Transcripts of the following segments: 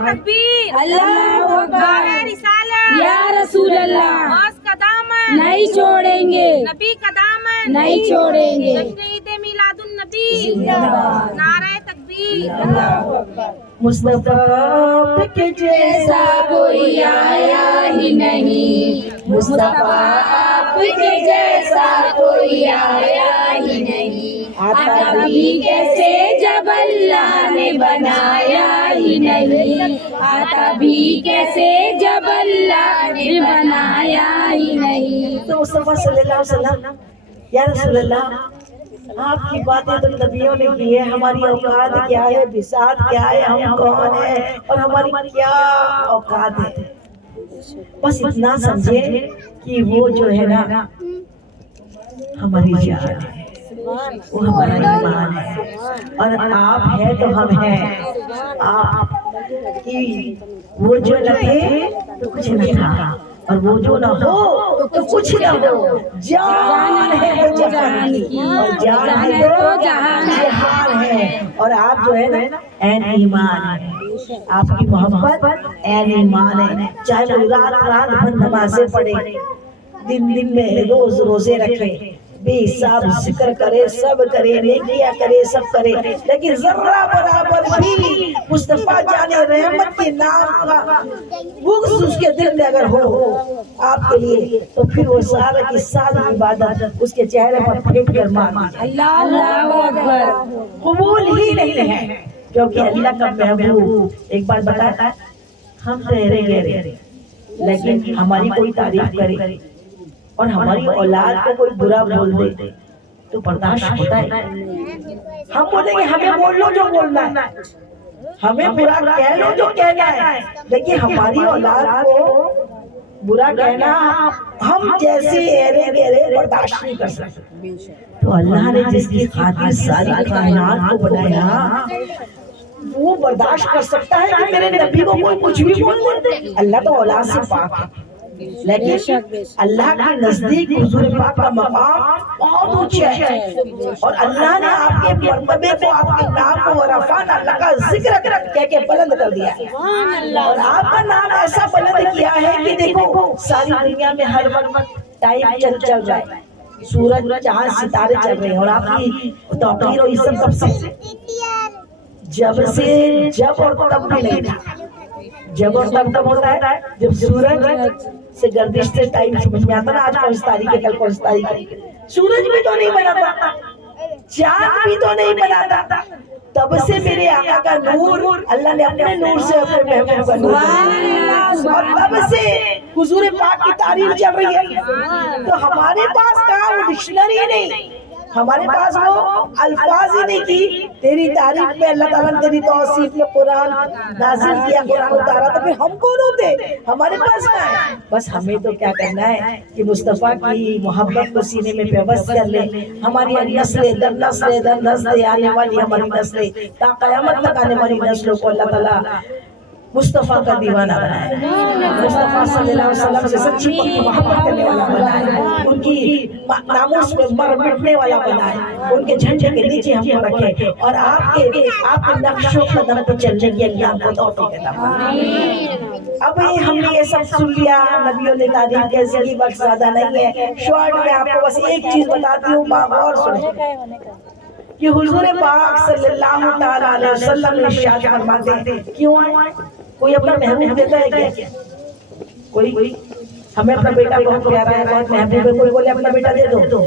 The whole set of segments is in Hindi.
तकबीर, अल्लाहू अकबर, नारे रिसालत, या रसूल अल्लाह, मौत का दामन नहीं छोड़ेंगे, नबी का दामन नहीं छोड़ेंगे। जश्न ईद मिलादुन नबी, जिंदाबाद। नारे तकबीर, अल्लाहू अकबर। मुस्तफा के जैसा कोई आया ही नहीं, मुस्तफा आपके जैसा कोई आया ही नहीं। आता भी कैसे जब अल्लाह ने बनाया ही नहीं, आता भी कैसे जब अल्लाह ने बनाया ही नहीं। तो मुस्तफा सल्लल्लाहु अलैहि वसल्लम, या रसूल अल्लाह, आपकी बातें तो नबियों ने की है, हमारी औकात क्या है, बिसात क्या है, हम कौन है और हमारी क्या औकात है। बस इतना समझे कि वो जो है ना हमारी जान है, वो हमारा ईमान है, और आप है तो हम हैं। आप की वो जो न थे तो कुछ न था, और वो जो न हो तो कुछ न हो। जान है वो जहान की, और जान है तो जहान है। और आप जो है ना ऐन ईमान है, आपकी मोहब्बत ऐन ईमान है। चाहे वो रात रात भर नमाज़ें पढ़े, दिन दिन में रोज रोजे रखे, बेहिसाब जिक्र करे, सब करे, नेकियां करे, सब करे, लेकिन जर्रा बराबर भी मुस्तफा जाने रहमत के नाम का बुग़्ज़ उसके दिल में अगर हो आपके लिए, तो फिर वो सारा की सारी इबादत उसके चेहरे पर फेंक कर मार दी। अल्लाहू अकबर। कबूल ही नहीं है, क्योंकि अल्लाह का महबूब एक बार बताता है, हम ठहरे गए लेकिन हमारी कोई तारीफ करे और हमारी औलाद को कोई बुरा बोल दे तो बर्दाश्त होता है। हम बोलेंगे हमें बोल लो जो बोलना है, हमें बुरा कह लो जो कहना है, लेकिन हमारी औलाद को बुरा कहना हम जैसे एरे गहरे बर्दाश्त नहीं कर सकते। तो अल्लाह ने जिसकी खातिर सारी कायनात को बनाया, वो बर्दाश्त कर सकता है कि मेरे नबी को कोई कुछ भी बोल दे। अल्लाह तो औलाद से पाक है, लेकिन अल्लाह के नजदीक हुजूर पाक का मकाम बहुत ऊंचा है, और अल्लाह ने आपके मर्तबे को, आपके नाम को रफ़ाना, अल्लाह का जिक्र कह के बुलंद कर दिया है, और आपका नाम ऐसा बुलंद किया है कि देखो सारी दुनिया में हर वक्त टाइम चल रहा है, सूरज चांद सितारे चल रहे हैं, और आपकी तौकीर और इज्जत कब से, जब और तब भी नहीं था। जब और तब होता है जब सूरज से गर्दिश से टाइम समझ में आता ना, आज कौन सी तारीख है, कल कौन सी तारीख है। सूरज भी तो नहीं बनाता, चांद भी तो नहीं बनाता, तब से मेरे आका का नूर अल्लाह ने अपने नूर से अपने महबूब का नूर, और तब से हुजूर पाक की तारीफ चल रही है। तो हमारे पास कहाँ वो डिक्शनरी नहीं, हमारे पास वो अल्फाज ही नहीं की तेरी तारीफ में। अल्लाह ताला ने तेरी तौसीफ में कुरान नाज़िल किया, कुरान उतारा, तो फिर हम कौन होते, हमारे पास क्या है। बस हमें तो क्या करना है कि मुस्तफ़ा की मोहब्बत को सीने में बेबस कर ले। हमारी नस्लें दर नस्लें आने वाली हमारी नस्लें, ता क़यामत तक आने वाली नस्लों को अल्लाह ताला मुस्तफ़ा का दीवाना बनाए, मुस्तफ़ा सल्लल्लाहु अलैहि वसल्लम से सच्ची पक्की मोहब्बत करने वाला बनाए, उनकी नामूस में मर मिटने वाला बनाए, उनके झंडे के नीचे हमको रखे, और आपके नक्शों कदम पर चलने की अल्लाह को तौफीक अता फरमाए। अब हमने ये सब सुन लिया, नबियों ने तारीफ कैसे की, वक्त ज्यादा नहीं है, शॉर्ट में आपको बस एक चीज बताती हूँ, और सुने कि हुजूर पाक सल्लल्लाहु ताला अलैहि वसल्लम ने इरशाद फरमाते हैं, क्यों आए, कोई अपना महबूब देता है क्या? कोई हमें अपना बेटा बहुत प्यारा है, बहुत महबूब है, कोई बोले अपना बेटा दे दो,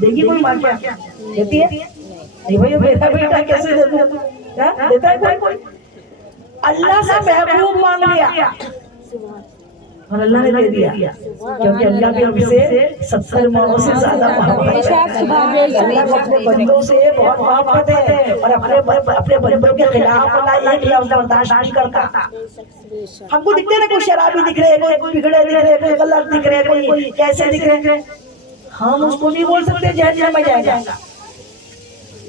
देगी कोई माँ? क्या देती है? नहीं भाई, मेरा बेटा कैसे दे दूं? देता है कोई? अल्लाह से महबूब मांग लिया और अल्लाह ने दे दिया, क्योंकि अल्लाह के हमसे 70 माओं से ज्यादा मोहब्बत है। अल्लाह को अपने बंदों से बहुत मोहब्बत है, और अपने बंदों के खिलाफ अल्लाह एक लफ्ज़ बर्दाश्त नहीं करता। हमको दिखते ना, कोई शराबी दिख रहे, कोई बिगड़े दिख रहे, कोई गलत दिख रहे, कोई कैसे दिख रहे, हम उसको नहीं बोल सकते जहन्नम में जाएगा,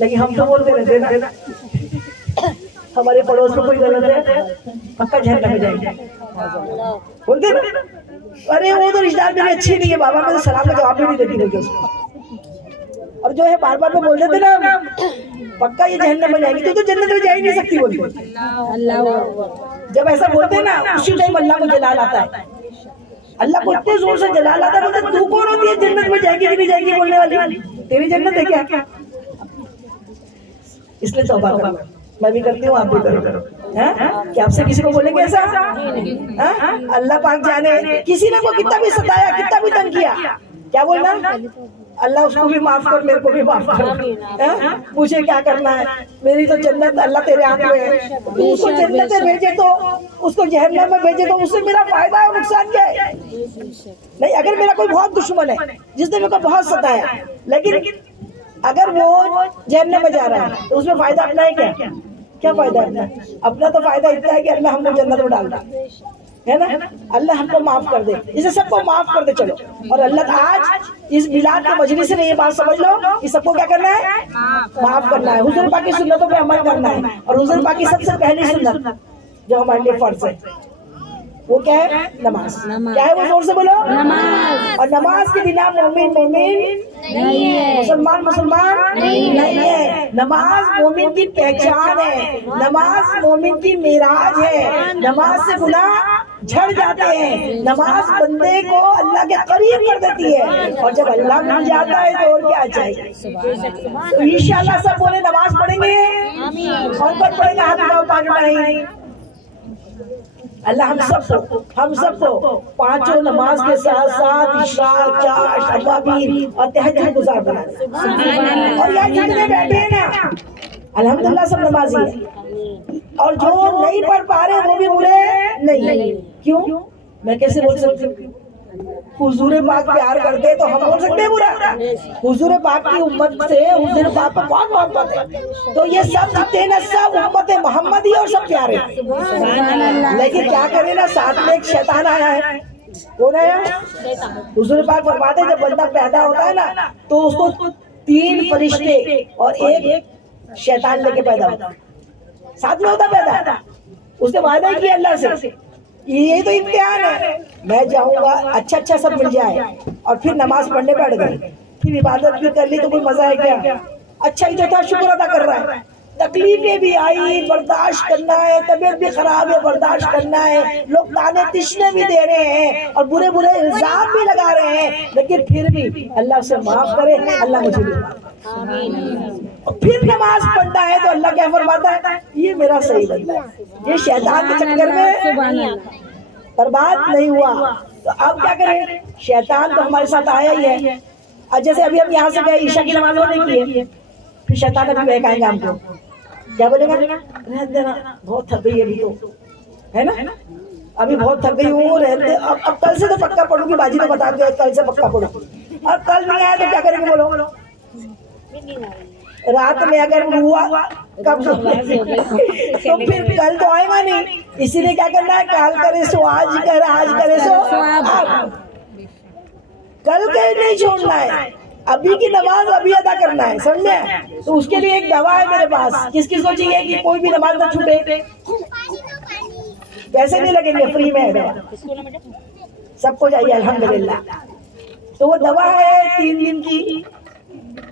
लेकिन हम तो बोलते रहते ना, हमारे पड़ोस में कोई गलत है पक्का जहन्नम में जाएगा, बोलते ना, अरे वो तो रिश्तेदार मेरी अच्छी नहीं है बाबा, मैं तो सलाम का जवाब भी नहीं देती बोलते उसको, और जो है बार बार में बोल देते ना पक्का ये जहन्नम में जाएगी, तो जन्नत में जा ही नहीं सकती बोलते। जब ऐसा बोलते हैं ना उसी टाइम अल्लाह को जलाल आता है। अल्लाह को इतने जोर से जलाल आता है, बोलते तू कौन होती है जन्नत में जाएगी कि नहीं जाएगी बोलने वाली, तेरी जन्नत है क्या? इसलिए तौबा करो, मैं भी करती हूँ, आप भी करो। क्या आपसे किसी को बोलेंगे ऐसा? अल्लाह पाक जाने किसी ने को कितना भी सताया, कितना भी तंग किया, क्या बोलना? अल्लाह उसको भी माफ कर, मेरे को भी माफ कर, मुझे क्या करना है, मेरी तो जन्नत अल्लाह तेरे हाथ में है। तू उसको जन्नत में भेजे तो उसको जहन्नम में भेजे तो उससे मेरा फायदा है और नुकसान क्या है? नहीं, अगर मेरा कोई बहुत दुश्मन है जिसने मेरे को बहुत सताया, लेकिन अगर वो जहन्नम में जा रहा है तो उसमें फायदा अपना है क्या? क्या फायदा है? अपना तो फायदा इतना है कि अल्लाह हमको जन्नत में डाल है ना, अल्लाह हमको माफ कर दे, इसे सबको माफ कर दे। चलो, और अल्लाह आज इस मिलाद के मजलिस से ये बात समझ लो कि सबको क्या करना है? माफ करना है, हुजूर पाक की सुन्नतों पे अमल करना है। और हुजूर पाक की सबसे पहली सुन्नत जो हमारे लिए फर्ज है वो क्या है? नमाज। क्या है वो? जोर से बोलो, नमाज। और नमाज के बिना मोमिन नहीं है, मुसलमान मुसलमान नहीं है। नमाज मोमिन की पहचान है, नमाज मोमिन की मिराज है। नमाज से गुनाह झड़ जाते हैं, नमाज बंदे को अल्लाह के करीब कर देती है। और जब अल्लाह मिल जाता है तो और क्या चाहिए? तो इंशाअल्लाह सब बोले नमाज पढ़ेंगे। कौन कौन पढ़ेगा? हाथ उठाओ, पाँच नहीं। अल्लाह हम सबको पांचों नमाज के साथ साथ इशराक, चाश, अवाबीर और तहज्जुद गुजार बना दे। और यहाँ जितने बैठे हैं ना, अल्हम्दुलिल्लाह सब नमाजी है। और जो नहीं पढ़ पा रहे वो भी बुरे नहीं। क्यों? मैं कैसे बोल सकती हूँ? हुजूर पाक प्यार करते तो हम बोल सकते हैं बुरा? हुजूर पाक की उम्मत से हुजूर पाक को बहुत मोहब्बत है, तो ये सब जितने ना सब उम्मत है मोहम्मदी और सब प्यारे। लेकिन क्या करे ना, साथ में एक शैतान आया है। कौन आया? हुजूर पाक फरमाते हैं जब बंदा पैदा होता है ना तो उसको 3 फरिश्ते और एक शैतान लेके पैदा होता है, साथ में होता पैदा। उसने वादा किया अल्लाह से, ये तो इम्तिहान है, मैं जाऊंगा अच्छा अच्छा सब मिल जाए। और फिर नमाज पढ़ने बैठ गए, फिर इबादत भी कर ली तो कोई मजा है क्या? अच्छा ही जो था शुक्र अदा कर रहा है, तकलीफें भी आई बर्दाश्त करना है, तबीयत भी खराब है बर्दाश्त करना है, लोग ताने तिश्ने भी दे रहे हैं और बुरे बुरे इल्जाम भी लगा रहे हैं, लेकिन फिर भी अल्लाह से माफ करे, अल्लाह मुझे भी और फिर नमाज पढ़ना है तो अल्लाह क्या फरमाता है? ये मेरा सही बंदा है, ये शैतान के चक्कर में बर्बाद नहीं हुआ। तो अब क्या करें? शैतान तो हमारे साथ आया ही है। और जैसे अभी हम यहाँ से गए ईशा की नमाज नहीं की है, फिर शैतान अभी बहकाएंगे हमको, क्या बोलेगा? रहने देना, बहुत थक गई अभी तो, है ना, अभी बहुत थक गई हूँ, रहने। अब कल से तो पक्का पढ़ूंगी, बाजी ने बता दिया कल से पक्का पढ़ूंगी। और कल नहीं आया तो क्या करेंगे बोलो? रात में अगर हुआ कब तो फिर कल तो आएगा नहीं। इसीलिए क्या करना है? काल करे सो आज कर, आज करे सो अब। कल के नहीं छोड़ना है, अभी की नमाज अभी अदा करना है, समझे? तो उसके लिए एक दवा है मेरे पास। किसकी सोचिए कि कोई भी नमाज न छूटे, पैसे नहीं लगेंगे, फ्री में है दवा, सबको चाहिए अल्हम्दुलिल्लाह। तो वो दवा है 3 दिन की,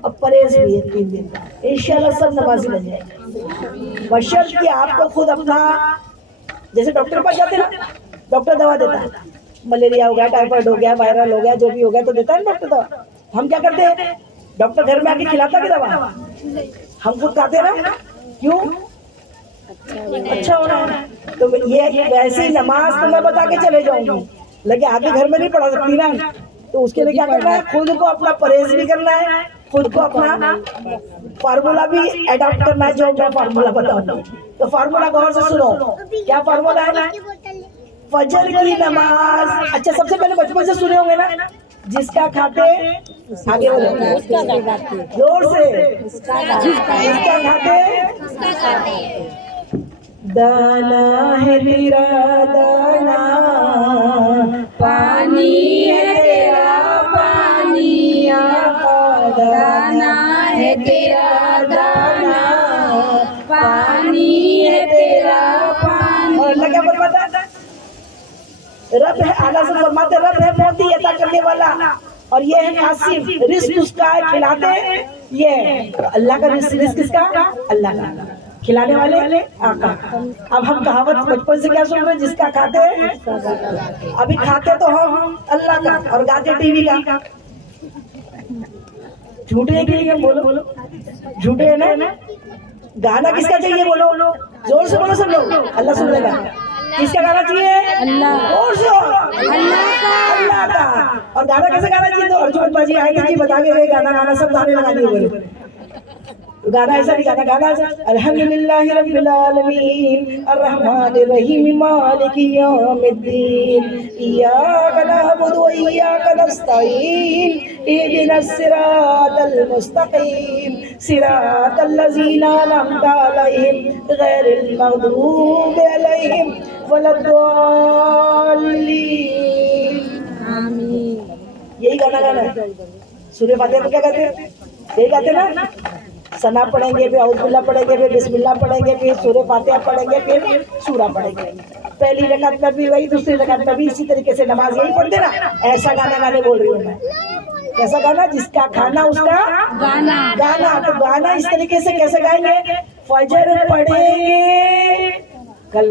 अब परहेज भी है 3 दिन का, इंशाल्लाह सब नमाजी बन जाएंगे। बशर्त कि आपको खुद अपना, जैसे डॉक्टर पास जाते ना, डॉक्टर दवा देता है, मलेरिया हो गया, टाइफाइड हो गया, वायरल हो गया, जो भी हो गया तो देता है डॉक्टर दवा। हम क्या करते हैं? डॉक्टर घर में आके खिलाता कि दवा हम खुद खाते ना, क्यों? अच्छा होना है। तो ये वैसे ही नमाज तो मैं बता के चले जाऊंगी, लेकिन आगे घर में नहीं पढ़ा सकती ना, तो उसके लिए क्या करना है? खुद को अपना परहेज भी करना है, खुद को अपना फार्मूला भी एडॉप्ट करना है, जो मैं फार्मूला बताऊंगा। तो फार्मूला गौर से सुनो, क्या फार्मूला है? फजर की नमाज। अच्छा, सबसे पहले बचपन से सुने होंगे ना, जिसका खाते आगे बोलो जोर से, जिसका खाते दाना है तेरा दाना, पानी है तेरा पानी, दाना है तेरा दाना, पानी है तेरा पानी। और अल्लाह क्या फरमाता है? रब है, आला से फरमाते रब है मोती अता करने वाला, और ये है नासिफ, रिस्क उसका है, खिलाते ये अल्लाह का रिस्क। रिस्क किसका? अल्लाह का। खिलाने वाले आका। अब हम कहावत बचपन से क्या सुन रहे हैं, जिसका खाते हैं अभी खाते तो हम अल्लाह का और गाते टीवी का। झूठे के लिए बोलो, झूठे है ना। गाना किसका चाहिए बोलो, जोर से बोलो सब लोग, अल्लाह सुन लेगा। किसका गाना चाहिए, अल्लाह। और से अल्लाह का। और गाना कैसे गाना चाहिए, तो अर्जुन बाजी आएंगे जी बता के गाना गाना सब गाने लगा दिए बोले। गाना ऐसा नहीं गाना, गाना अल्हम्दुलिल्लाहि रब्बिल आलमीन अर्रहमानिर रहीम मालिकि यौमिद्दीन इय्याका नअबुदु व इय्याका नस्तईन इहदिनस सिरातल मुस्तकीम सिरातल लज़ीना अनअमता अलैहिम गैरिल मग़दूबि अलैहिम वलद्दाल्लीन। आमीन। यही गाना गाना है। सूरह फातिहा में क्या कहते हैं, यही गाते ना। सना पढ़ेंगे, फिर औज़ुबिल्लाह पढ़ेंगे, फिर बिस्मिल्लाह पढ़ेंगे, फिर सूरह फातिहा पढ़ेंगे, फिर सूरा पढ़ेंगे। पहली रकात में भी वही, दूसरी रकात में भी इसी तरीके से नमाज यही पढ़ते ना। ऐसा गाना गाने बोल रही हूँ मैं। कैसा गाना, जिसका खाना उसका गाना। गाना तो गाना इस तरीके से कैसे गाएंगे, फजर पढ़ेंगे कल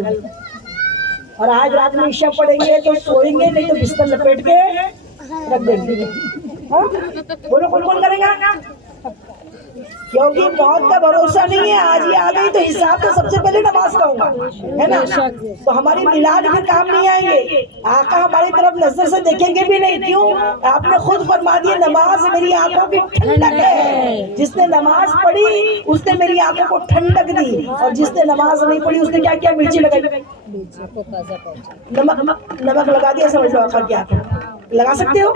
और आज रात में ईशा पढ़ेंगे तो सोएंगे, नहीं तो बिस्तर लपेट के रख देंगे। बोलो कौन कौन करेगा, क्योंकि मौत का भरोसा नहीं है। आज ही आ गई तो हिसाब तो सबसे पहले नमाज का होगा, है ना। तो हमारी मिलाद फिर काम नहीं आएंगे। आका हमारी तरफ नजर से देखेंगे भी नहीं। क्यों, आपने खुद फरमा दिया नमाज मेरी आंखों की ठंडक है। जिसने नमाज पढ़ी उसने मेरी आंखों को ठंडक दी, और जिसने नमाज नहीं पढ़ी उसने क्या किया, मिर्ची लगाई, नमक लगा दिया। समझ लो आका की आंखें लगा सकते हो।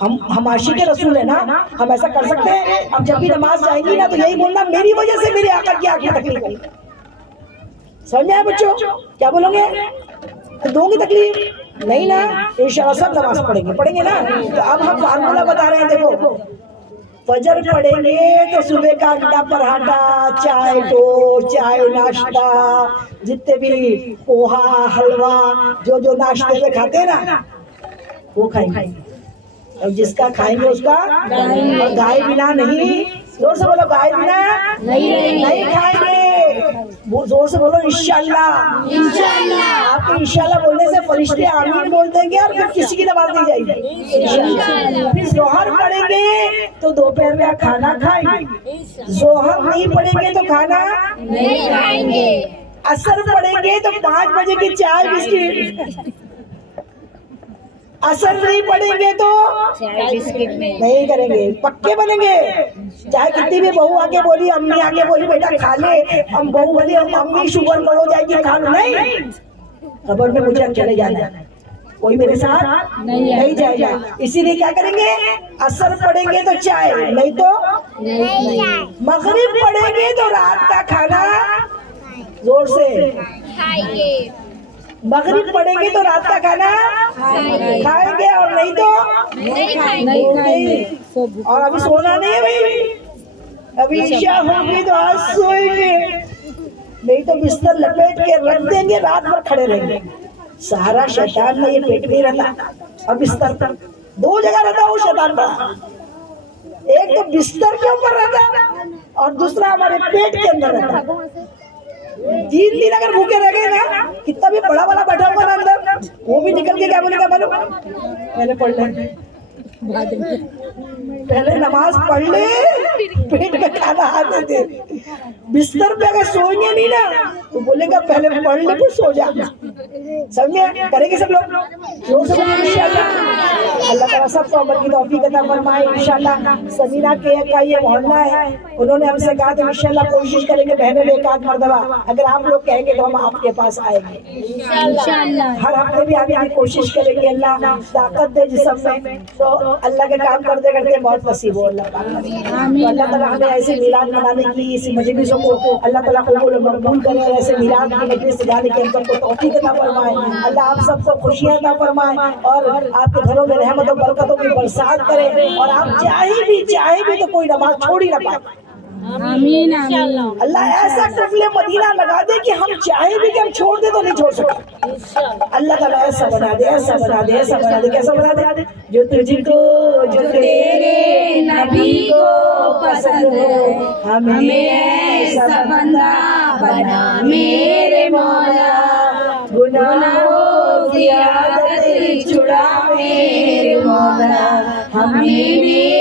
हम आशिक रसूल है ना, हम ऐसा कर सकते हैं। अब जब भी नमाज जाएंगी ना तो यही बोलना, मेरी वजह से मेरे आका की आंखें तकलीफ हुई। समझ में आया बच्चों, क्या बोलोगे, तो दोगी तकलीफ नहीं ना। इंशाअल्लाह सब नमाज पढ़ेंगे ना। तो अब हम फार्मूला बता रहे हैं, देखो फजर पढ़ेंगे तो सुबह का अंडा पराठा, चाय टोस्ट, चाय नाश्ता, जितने भी पोहा हलवा जो जो नाश्ते में खाते हैं ना वो खाएंगे। और जिसका खाएंगे उसका और गाय बिना नहीं, जोर से बोलो गाय बिना नहीं खाएंगे। जोर से बोलो इंशाअल्लाह। इंशाअल्लाह। आपको इंशाअल्लाह बोलने से फरिश्ते आमीन बोल देंगे और फिर किसी की नमाज नहीं जाएगी इंशाअल्लाह। फिर जोहर पढ़ेंगे तो दोपहर में खाना खाएंगे। जोहर नहीं पढ़ेंगे तो खाना नहीं खाएंगे। असर पढ़ेंगे तो 5 बजे की चाय बिस्किट। असर नहीं पढ़ेंगे तो नहीं करेंगे, पक्के बनेंगे। चाहे कितनी भी बहू आके बोली, अम्मी आके बोली बेटा खा ले, हम बहू बोली अम्मी शुगर लो हो जाएगी खा लो, नहीं, खबर में मुझे चले जाना है, कोई मेरे साथ नहीं जाएगा। इसीलिए क्या करेंगे, असर पढ़ेंगे तो चाय, नहीं तो मगरिब पढ़ेंगे तो रात का खाना जोर से खाएंगे। मगरिब पढ़ेंगे तो रात का खाना खाएंगे और नहीं तो नहीं खाएंगे। और अभी सोना नहीं है भाई, अभी ईशा होगी तो आज सोएंगे, नहीं तो बिस्तर लपेट के रख देंगे, रात भर खड़े रहेंगे। सारा शैतान में ये पेट में रहता और बिस्तर पर 2 जगह रहता वो शैतान पर। एक तो बिस्तर के ऊपर रहता और दूसरा हमारे पेट के अंदर रहता। 3 दिन अगर भूखे रह गए ना, कितना भी बड़ा वाला बैठा हुआ ना अंदर, वो भी निकल के क्या बोलेगा मालूम, मैंने पढ़ ले, पहले नमाज पढ़ ले, पेट में खाना आते थे। बिस्तर पे अगर सोएंगे नहीं ना तो बोलेगा पहले पढ़ ले फिर सो जा। समझे, करेंगे सब लोग इंशाअल्लाह। अल्लाह ताला सबको अमल की तौफीक अता फरमाए इंशाअल्लाह। समीना के का ये मोहल्ला है, उन्होंने हमसे कहा तो इंशाअल्लाह कोशिश करेंगे बहनों ने एक आध मर्तबा, अगर आप लोग कहेंगे तो हम आपके पास आएंगे इंशाअल्लाह। हर हफ्ते भी आने की कोशिश करेंगे। अल्लाह ताकत दे जिस्म में, तो अल्लाह के काम करते करते बहुत नसीब हो अल्लाह पाक। तो अल्लाह ताला हमें ऐसे मिलाद मनाने की, इस मजलिसों को अल्लाह ताला कबूल मकबूल करे और ऐसे मिलाद की मजलिस सजाने की हम सबको तौफीक अता फरमाए। अल्लाह आप सबको खुशियां अता फरमाए और आपके घरों में रहमत और बरकतों की बरसात करे, और आप चाहे भी तो कोई नमाज छोड़ ही ना पाए। आमीन आमीन। अल्लाह ऐसा कुफले मदीना लगा दे कि हम चाहे भी कि हम छोड़ दे तो नहीं छोड़ सकते। अल्लाह ताला ऐसा बना दे, ऐसा बना दे, ऐसा बना दे। कैसा बना दे, जो तुझको, जो तेरे नबी को पसंद हो, हमें ऐसा बंदा बना मेरे मौला, गुनाहों की आदत छुड़ा मेरे मौला, हमें